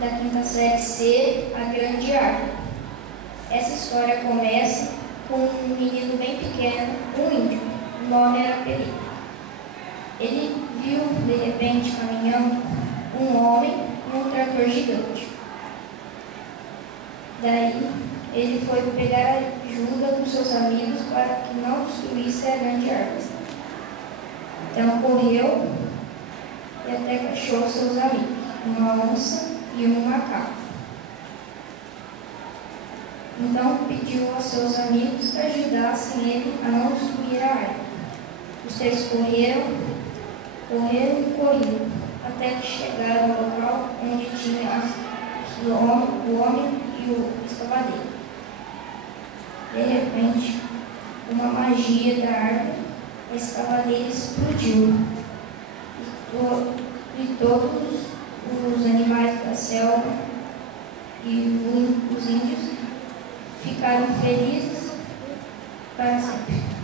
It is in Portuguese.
da quinta série C, A Grande Árvore. Essa história começa com um menino bem pequeno, um índio. O nome era Perico. Ele viu, de repente, caminhando um homem num trator gigante. Daí, ele foi pegar ajuda com seus amigos para que não destruísse a grande árvore. Então, correu e até que achou seus amigos, uma onça e um macaco. Então, pediu aos seus amigos que ajudassem ele a não destruir a árvore. Os três correram e corriam, até que chegaram ao local onde tinha o homem e o escavadeiro. De repente, uma magia da árvore, a escavadeira explodiu e todos os animais da selva e os índios ficaram felizes para sempre.